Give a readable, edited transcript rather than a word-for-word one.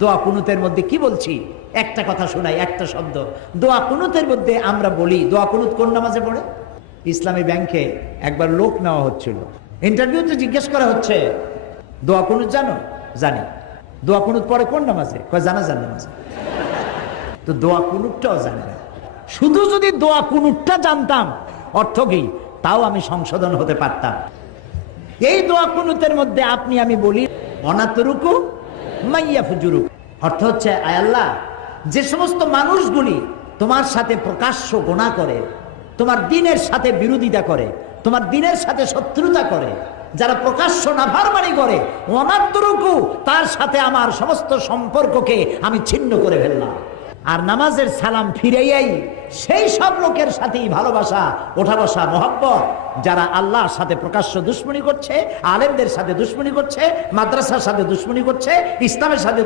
দোয়া কুনুতের মধ্যে কি বলছি, একটা কথা শোনাই, একটা শব্দ। দোয়া কুনুতের মধ্যে আমরা বলি, দোয়া কুনুত কোন নামাজে পড়ে? ইসলামী ব্যাংকে একবার লোক নেওয়া হচ্ছিল, ইন্টারভিউতে জিজ্ঞেস করা হচ্ছে, দোয়া কুনুত জানো? জানি। দোয়া কুনুত পড়ে কোন নামাজে? কয় জানাজার নামাজে। তো দোয়া কুনুতটাও জানে না। শুধু যদি দোয়া কুনুতটা জানতাম অর্থ কি, তাও আমি সংশোধন হতে পারতাম। এই দোয়া কুনুতের মধ্যে আপনি আমি বলি অনাতরুকু মাইয়া ফুজুরু, অর্থ হচ্ছে আয় আল্লাহ, যে সমস্ত মানুষগুলি তোমার সাথে প্রকাশ্য গুনাহ করে, তোমার দ্বীনের সাথে বিরোধিতা করে, তোমার দ্বীনের সাথে শত্রুতা করে, যারা প্রকাশ্য নাফরমানি করে, অনাতরুকু, তার সাথে আমার সমস্ত সম্পর্ককে আমি ছিন্ন করে ফেললাম। আর নামাজের সালাম ফিরাইয়াই সেই সব লোকের সাথেই ভালোবাসা, ওঠা বসা, মহব্বত, যারা আল্লাহর সাথে প্রকাশ্য দুশ্মনী করছে, আলেমদের সাথে দুশ্মনী করছে, মাদ্রাসার সাথে দুশ্মনী করছে, ইসলামের সাথে